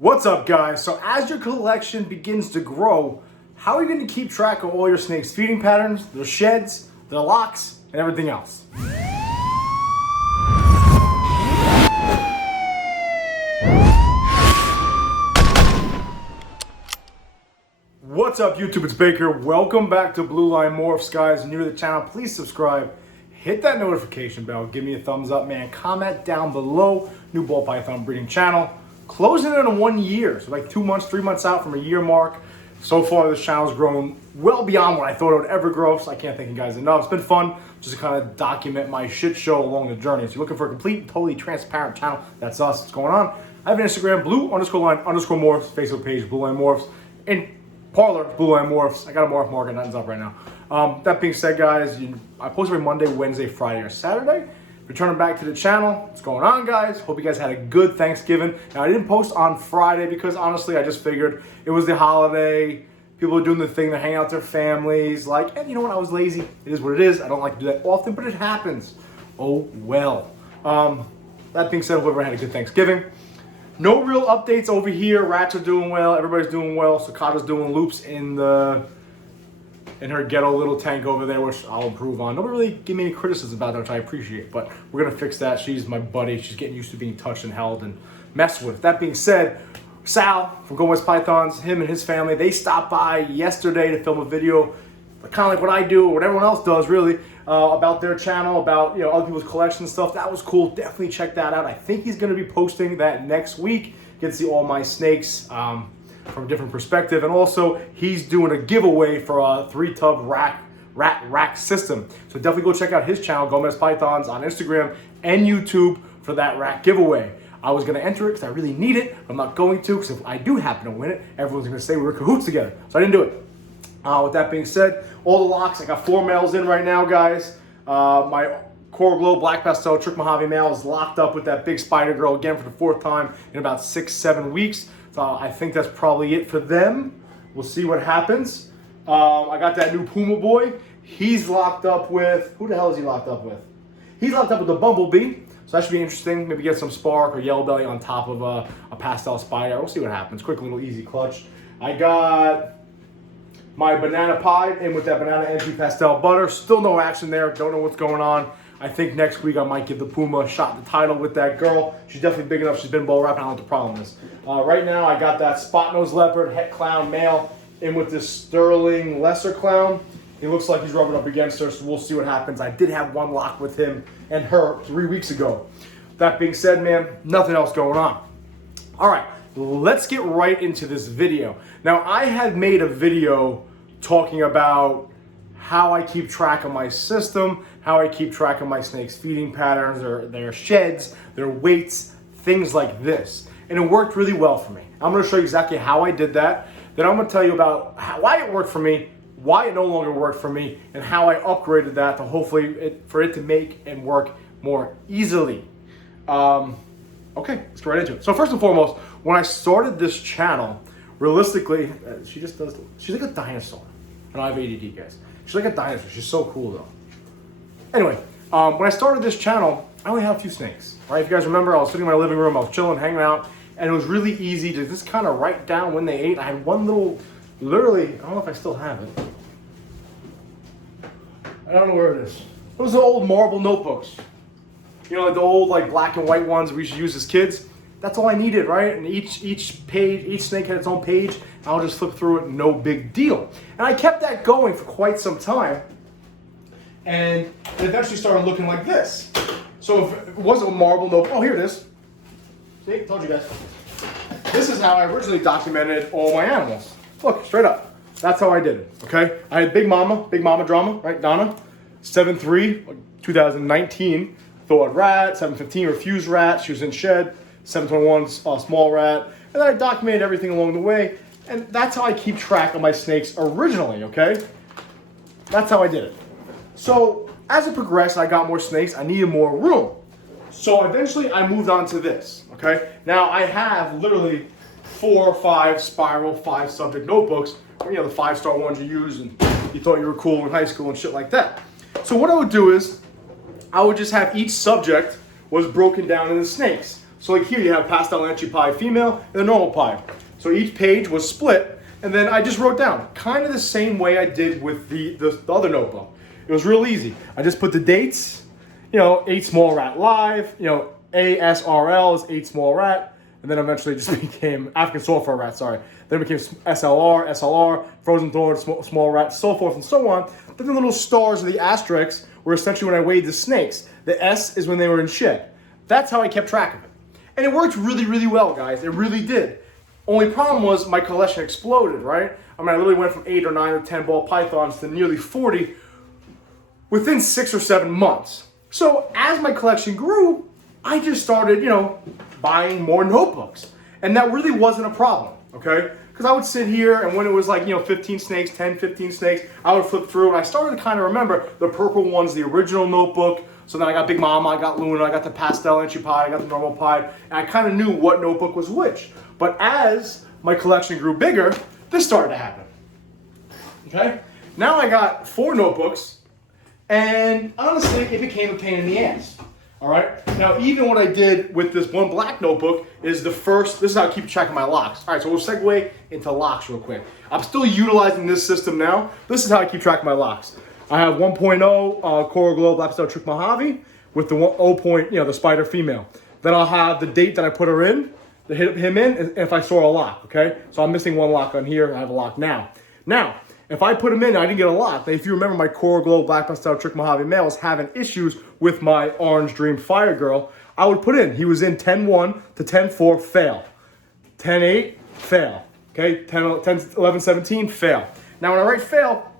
What's up, guys? So as your collection begins to grow, how are you going to keep track of all your snakes' feeding patterns, their sheds, their locks, and everything else? What's up, YouTube? It's Baker. Welcome back to Blue Line Morphs, guys. New to the channel, please subscribe. Hit that notification bell. Give me a thumbs up, man. Comment down below. New ball python breeding channel. Closing in on 1 year, so like 2 months, 3 months out from a year mark. So far, this channel's grown well beyond what I thought it would ever grow, so I can't thank you guys enough. It's been fun just to kind of document my shit show along the journey. So you're looking for a complete, totally transparent channel, that's us. What's going on? I have an Instagram, blue_line_morphs, Facebook page, Blue Line Morphs, and Parlor, Blue Line Morphs. I got a morph market, nothing's up right now. That being said, guys, I post every Monday, Wednesday, Friday, or Saturday. Returning back to the channel. What's going on, guys? Hope you guys had a good Thanksgiving. Now, I didn't post on Friday because honestly, I just figured it was the holiday. People are doing the thing, they're hanging out with their families. Like, and you know what? I was lazy. It is what it is. I don't like to do that often, but it happens. Oh, well. That being said, whoever had a good Thanksgiving. No real updates over here. Rats are doing well. Everybody's doing well. Sakata's doing loops in her ghetto little tank over there, which I'll improve on. Nobody really give me any criticism about that, which I appreciate, but we're gonna fix that. She's my buddy. She's getting used to being touched and held and messed with. That being said, Sal from Go West Pythons, him and his family, they stopped by yesterday to film a video, kind of like what I do, or what everyone else does, really, about their channel, about other people's collection stuff. That was cool. Definitely check that out. I think he's gonna be posting that next week. Get to see all my snakes. From a different perspective, and also he's doing a giveaway for a 3-tub rack system. So definitely go check out his channel, Gomez Pythons, on Instagram and YouTube for that rack giveaway. I was gonna enter it because I really need it, but I'm not going to, because if I do happen to win it, everyone's gonna say we were cahoots together. So I didn't do it. With that being said, all the locks, I got 4 males in right now, guys. My Coral Glow Black Pastel Trick Mojave male is locked up with that big spider girl again for the 4th time in about 6-7 weeks. So I think that's probably it for them. We'll see what happens. I got that new Puma boy. He's locked up with, who the hell is he locked up with? He's locked up with the Bumblebee. So that should be interesting. Maybe get some spark or yellow belly on top of a pastel spider. We'll see what happens. Quick little easy clutch. I got my Banana Pie in with that Banana Energy Pastel Butter. Still no action there. Don't know what's going on. I think next week I might give the Puma a shot at the title with that girl. She's definitely big enough. She's been bull wrapping. I don't know what the problem is. Right now I got that Spot Nose Leopard Het Clown male in with this Sterling Lesser Clown. He looks like he's rubbing up against her, so we'll see what happens. I did have one lock with him and her 3 weeks ago. That being said, man, nothing else going on. All right, let's get right into this video. Now, I had made a video talking about how I keep track of my system, how I keep track of my snakes' feeding patterns, their sheds, their weights, things like this. And it worked really well for me. I'm gonna show you exactly how I did that. Then I'm gonna tell you about why it worked for me, why it no longer worked for me, and how I upgraded that to hopefully for it to make and work more easily. Okay, let's get right into it. So first and foremost, when I started this channel, realistically, she's like a dinosaur. And I have ADD, guys. She's like a dinosaur. She's so cool, though. Anyway, when I started this channel, I only had a few snakes, right? If you guys remember, I was sitting in my living room, I was chilling, hanging out, and it was really easy to just kind of write down when they ate. I had one little, literally, I don't know if I still have it. I don't know where it is. Those are old marble notebooks. You know, like the old black and white ones we used to use as kids. That's all I needed, right? And each page, each snake had its own page. I'll just flip through it, no big deal. And I kept that going for quite some time. And it eventually started looking like this. So if it wasn't a marble notebook, oh, here it is. See, told you guys. This is how I originally documented all my animals. Look, straight up. That's how I did it, okay? I had Big Mama Drama, right, Donna? 7-3, 2019, thawed rat, 7-15, refused rat, she was in shed. 721 small rat, and then I documented everything along the way, and that's how I keep track of my snakes originally, okay? That's how I did it. So as it progressed, I got more snakes, I needed more room. So eventually I moved on to this, okay? Now I have literally 4 or 5 spiral 5 subject notebooks, the 5-star ones you use and you thought you were cool in high school and shit like that. So what I would do is, I would just have each subject was broken down into snakes. So like here you have pastel Enchi pie female and a normal pie. So each page was split, and then I just wrote down kind of the same way I did with the other notebook. It was real easy. I just put the dates, 8 small rat live, ASRL is 8 small rat, and then eventually just became African sulfur rat, sorry. Then it became SLR, frozen thorn, small rat, so forth and so on. Then the little stars or the asterisks were essentially when I weighed the snakes. The S is when they were in shed. That's how I kept track of it. And it worked really, really well, guys. It really did. Only problem was my collection exploded, right? I mean, I literally went from 8 or 9 or 10 ball pythons to nearly 40 within 6 or 7 months. So as my collection grew, I just started, buying more notebooks. And that really wasn't a problem, okay? Because I would sit here and when it was like, 15 snakes, 10, 15 snakes, I would flip through and I started to kind of remember the purple one's the original notebook. So then I got Big Mama, I got Luna, I got the pastel Enchi pie, I got the normal pie, and I kind of knew what notebook was which. But as my collection grew bigger, this started to happen, okay? Now I got 4 notebooks, and honestly, it became a pain in the ass. All right. Now, even what I did with this one black notebook is this is how I keep track of my locks. All right, so we'll segue into locks real quick. I'm still utilizing this system now. This is how I keep track of my locks. I have 1.0 Coral Glow Black Pastel Trick Mojave with the 0. The spider female. Then I'll have the date that I put her in, to hit him in, if I saw a lock, okay? So I'm missing 1 lock on here. I have a lock now. Now, if I put him in and I didn't get a lock, if you remember my Coral Glow Black Pastel Trick Mojave male was having issues with my Orange Dream Fire Girl, I would put in, he was in 10-1 to 10-4, fail. 10-8, fail. Okay, 10-11-17, fail. Now when I write fail,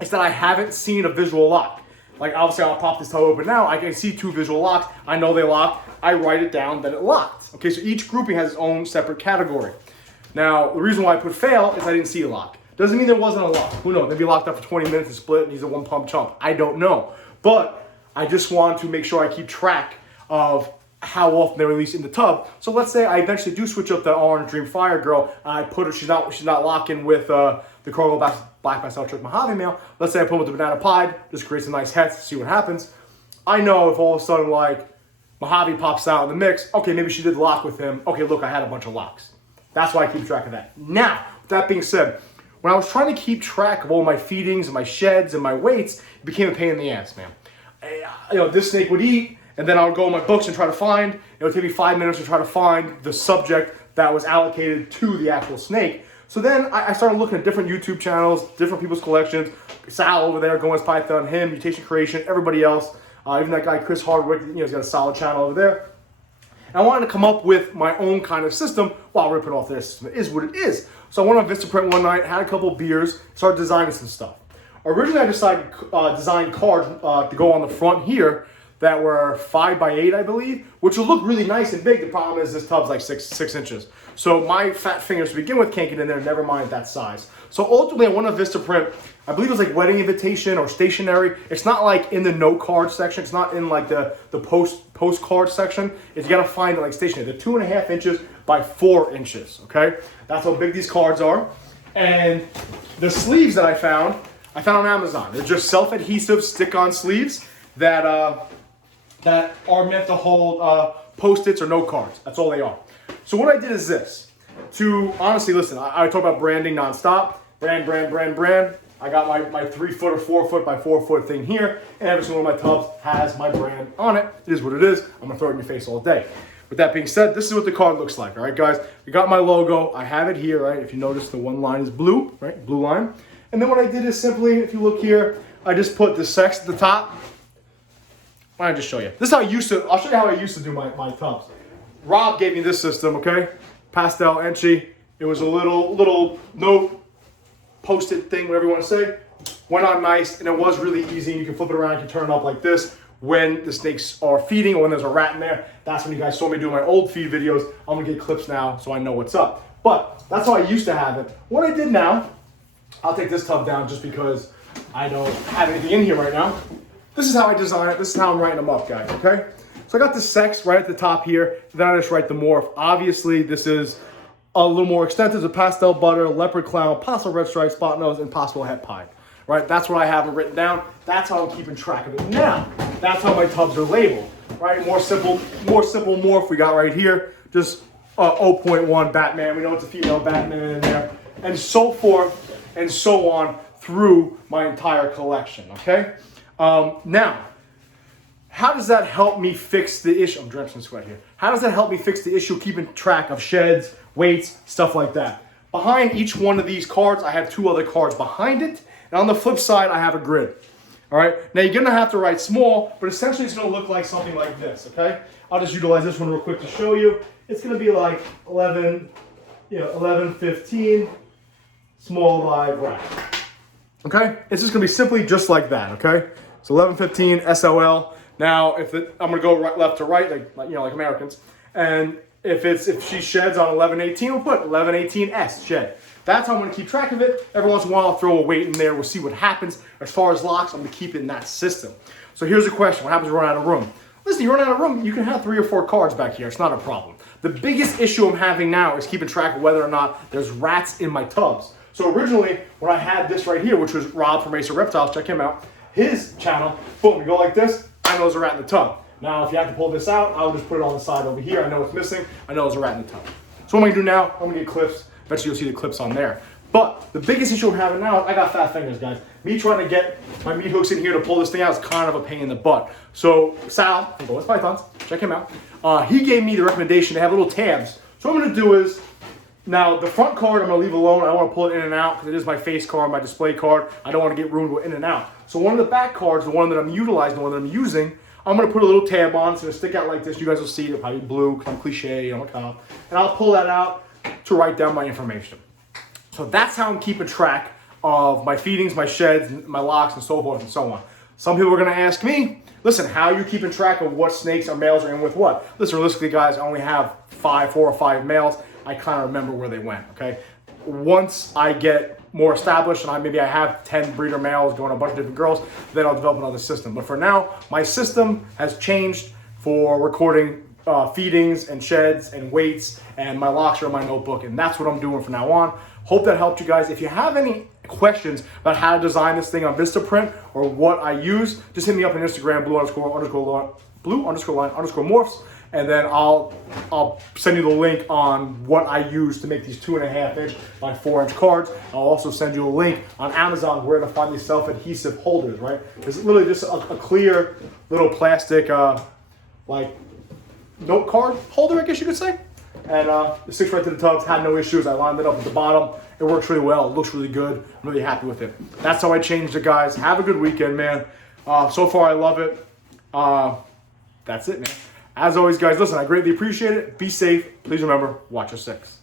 it's that I haven't seen a visual lock. Like obviously I'll pop this tub open now, I can see 2 visual locks, I know they locked, I write it down that it locked. Okay, so each grouping has its own separate category. Now, the reason why I put fail is I didn't see a lock. Doesn't mean there wasn't a lock. Who knows? Maybe locked up for 20 minutes and split and he's a 1 pump chump. I don't know. But I just want to make sure I keep track of how often they release in the tub. So let's say I eventually do switch up the Orange Dream Fire Girl. I put her, she's not locking with the Coral Black Pastel Trick Mojave male. Let's say I put them with the Banana Pied, just create some nice heads to see what happens. I know if all of a sudden like Mojave pops out in the mix, okay, maybe she did lock with him. Okay, look, I had a bunch of locks. That's why I keep track of that. Now, with that being said, when I was trying to keep track of all my feedings and my sheds and my weights, it became a pain in the ass, man. This snake would eat, and then I would go in my books and try to find, it would take me 5 minutes to try to find the subject that was allocated to the actual snake. So then I started looking at different YouTube channels, different people's collections. Sal over there, Gomez Python, him, Mutation Creation, everybody else. Even that guy, Chris Hardwick, he's got a solid channel over there. And I wanted to come up with my own kind of system while ripping off their system. It is what it is. So I went on Vistaprint one night, had a couple of beers, started designing some stuff. Originally, I designed cards to go on the front here that were 5x8, I believe, which will look really nice and big. The problem is this tub's like 6 inches. So my fat fingers to begin with can't get in there, never mind that size. So ultimately, I went on Vistaprint. I believe it was like wedding invitation or stationery. It's not like in the note card section. It's not in like the postcard section. It's you gotta find it like stationery. They're 2.5 inches by 4 inches, okay? That's how big these cards are. And the sleeves that I found on Amazon. They're just self-adhesive stick-on sleeves that are meant to hold Post-its or note cards. That's all they are. So what I did is this. To honestly, listen, I talk about branding nonstop. Brand. I got my 3 foot or 4 foot by 4 foot thing here, and every single one of my tubs has my brand on it. It is what it is. I'm gonna throw it in your face all day. With that being said, this is what the card looks like, all right, guys? We got my logo. I have it here, right? If you notice, the one line is blue, right? Blue line. And then what I did is simply, if you look here, I just put the sex at the top. Why don't I just show you? This is how I'll show you how I used to do my tubs. Rob gave me this system, okay? Pastel Enchi. It was a little note, Post-it thing, whatever you want to say. Went on nice, and it was really easy. You can flip it around, you can turn it up like this. When the snakes are feeding or when there's a rat in there, that's when you guys saw me do my old feed videos. I'm gonna get clips now so I know what's up. But that's how I used to have it. What I did now, I'll take this tub down just because I don't have anything in here right now. This is how I design it. This is how I'm writing them up, guys, okay? So I got the sex right at the top here. Then I just write the morph. Obviously, this is a little more extensive. The pastel butter, leopard clown, possible red stripe, spot nose, and possible het pied. Right? That's what I have it written down. That's how I'm keeping track of it. Now, that's how my tubs are labeled. right? More simple morph we got right here. Just 0.1 Batman. We know it's a female Batman in there. And so forth and so on through my entire collection, okay? Now, how does that help me fix the issue? I'm drenched in sweat here. How does that help me fix the issue keeping track of sheds, weights, stuff like that? Behind each one of these cards, I have 2 other cards behind it. And on the flip side, I have a grid. All right, now you're gonna have to write small, but essentially it's gonna look like something like this, okay? I'll just utilize this one real quick to show you. It's gonna be like 11, 15, small live rack. Okay, it's just gonna be simply just like that, okay? So 1115 SOL. Now, I'm gonna go left to right, like Americans, and if she sheds on 1118, we'll put 1118S shed. That's how I'm gonna keep track of it. Every once in a while, I'll throw a weight in there. We'll see what happens. As far as locks, I'm gonna keep it in that system. So here's a question: what happens if you run out of room? Listen, you run out of room, you can have 3 or 4 cards back here. It's not a problem. The biggest issue I'm having now is keeping track of whether or not there's rats in my tubs. So originally, when I had this right here, which was Rob from Acer Reptiles, check him out, his channel, boom, you go like this, I know there's a rat in the tub. Now, if you have to pull this out, I'll just put it on the side over here. I know it's missing. I know there's a rat in the tub. So what I'm gonna do now, I'm gonna get clips. Eventually you'll see the clips on there. But the biggest issue I'm having now, I got fat fingers, guys. Me trying to get my meat hooks in here to pull this thing out is kind of a pain in the butt. So Sal from Boneless Pythons, check him out. He gave me the recommendation to have little tabs. So what I'm gonna do is, now the front card I'm gonna leave alone. I don't wanna pull it in and out because it is my face card, my display card. I don't wanna get ruined with in and out. So one of the back cards, the one that I'm utilizing, the one that I'm using, I'm gonna put a little tab on. It's gonna stick out like this. You guys will see it, probably blue, because I'm cliche, I'm a cop. And I'll pull that out to write down my information. So that's how I'm keeping track of my feedings, my sheds, my locks, and so forth and so on. Some people are gonna ask me, listen, how are you keeping track of what snakes or males are in with what? Listen, realistically, guys, I only have 4 or 5 males. I kind of remember where they went, okay? Once I get more established and maybe I have 10 breeder males going to a bunch of different girls, then I'll develop another system. But for now, my system has changed for recording feedings and sheds and weights, and my locks are in my notebook, and that's what I'm doing from now on. Hope that helped you guys. If you have any questions about how to design this thing on Vistaprint or what I use, just hit me up on Instagram, blue_line_morphs, and then I'll send you the link on what I use to make these 2.5 inch by 4 inch cards. I'll also send you a link on Amazon where to find these self-adhesive holders, right? It's literally just a clear little plastic, like note card holder, I guess you could say. And it sticks right to the tubs, had no issues. I lined it up at the bottom. It works really well, it looks really good. I'm really happy with it. That's how I changed it, guys. Have a good weekend, man. So far, I love it. That's it, man. As always, guys, listen, I greatly appreciate it. Be safe. Please remember, watch your 6.